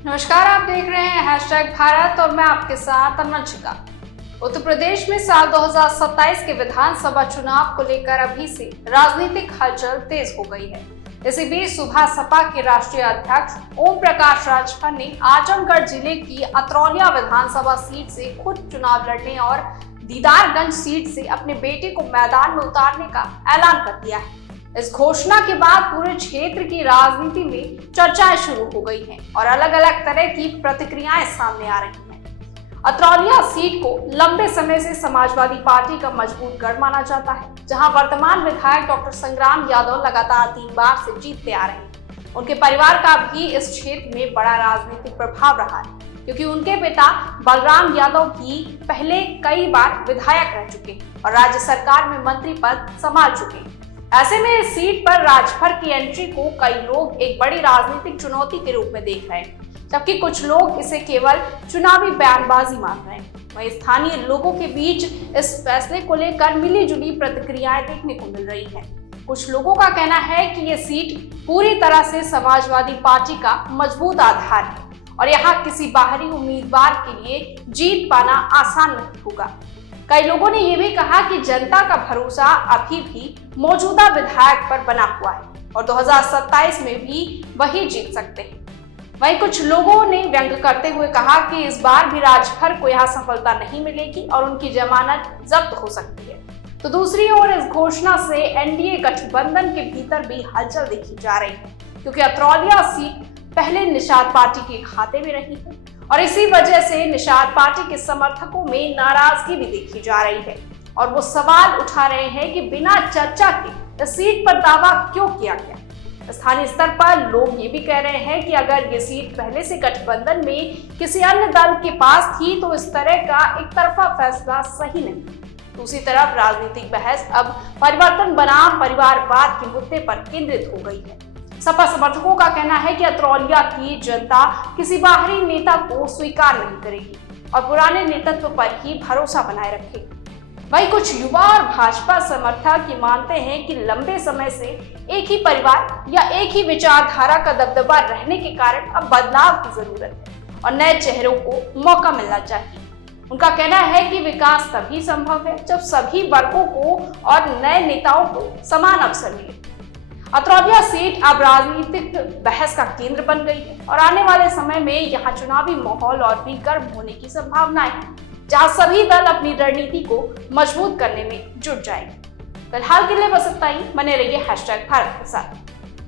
नमस्कार, आप देख रहे हैं #भारत और मैं आपके साथ अन्नचिका। उत्तर प्रदेश में साल 2027 के विधानसभा चुनाव को लेकर अभी से राजनीतिक हलचल तेज हो गई है। इसी बीच सुबह सपा के राष्ट्रीय अध्यक्ष ओम प्रकाश राजभर ने आजमगढ़ जिले की अतरौलिया विधानसभा सीट से खुद चुनाव लड़ने और दीदारगंज सीट से अपने बेटे को मैदान में उतारने का ऐलान कर दिया है। इस घोषणा के बाद पूरे क्षेत्र की राजनीति में चर्चाएं शुरू हो गई हैं और अलग अलग तरह की प्रतिक्रियाएं सामने आ रही हैं। अतरौलिया सीट को लंबे समय से समाजवादी पार्टी का मजबूत गढ़ माना जाता है, जहां वर्तमान विधायक डॉक्टर संग्राम यादव लगातार 3 बार से जीतते आ रहे हैं। उनके परिवार का भी इस क्षेत्र में बड़ा राजनीतिक प्रभाव रहा है, क्योंकि उनके पिता बलराम यादव भी पहले कई बार विधायक रह चुके और राज्य सरकार में मंत्री पद संभाल चुके। ऐसे में इस सीट पर राजभर की एंट्री को कई लोग एक बड़ी राजनीतिक चुनौती के रूप में देख रहे हैं, जबकि कुछ लोग इसे केवल चुनावी बयानबाजी मान रहे हैं। वहीं स्थानीय लोगों के बीच इस फैसले को लेकर मिली जुली प्रतिक्रियाएं देखने को मिल रही हैं। कुछ लोगों का कहना है कि ये सीट पूरी तरह से समाजवादी पार्टी का मजबूत आधार है और यहाँ किसी बाहरी उम्मीदवार के लिए जीत पाना आसान नहीं होगा। कई लोगों ने यह भी कहा कि जनता का भरोसा अभी भी मौजूदा विधायक पर बना हुआ है और 2027 में भी वही जीत सकते हैं। वहीं कुछ लोगों ने व्यंग करते हुए कहा कि इस बार भी राजभर को यहां सफलता नहीं मिलेगी और उनकी जमानत जब्त हो सकती है। तो दूसरी ओर इस घोषणा से एनडीए गठबंधन के भीतर भी हलचल देखी जा रही है, क्योंकि अतरौलिया सीट पहले निषाद पार्टी के खाते में रही है और इसी वजह से निषाद पार्टी के समर्थकों में नाराजगी भी देखी जा रही है और वो सवाल उठा रहे हैं कि बिना चर्चा के इस सीट पर दावा क्यों किया गया। स्थानीय स्तर पर लोग ये भी कह रहे हैं कि अगर ये सीट पहले से गठबंधन में किसी अन्य दल के पास थी तो इस तरह का एक तरफा फैसला सही नहीं। दूसरी तरफ राजनीतिक बहस अब परिवर्तन बनाम परिवारवाद के मुद्दे पर केंद्रित हो गई है। सपा समर्थकों का कहना है कि अतरौलिया की जनता किसी बाहरी नेता को स्वीकार नहीं करेगी और पुराने नेतृत्व पर ही भरोसा बनाए रखेगी। वहीं कुछ युवा और भाजपा समर्थक ये मानते हैं कि लंबे समय से एक ही परिवार या एक ही विचारधारा का दबदबा रहने के कारण अब बदलाव की जरूरत है और नए चेहरों को मौका मिलना चाहिए। उनका कहना है कि विकास तभी संभव है जब सभी वर्गों को और नए नेताओं को समान अवसर मिले। अतरौलिया सीट अब राजनीतिक बहस का केंद्र बन गई है और आने वाले समय में यहाँ चुनावी माहौल और भी गर्म होने की संभावनाएं है, जहाँ सभी दल अपनी रणनीति को मजबूत करने में जुट जाएंगे। फिलहाल के लिए बस इतना ही। बने रहिए #भारत के साथ।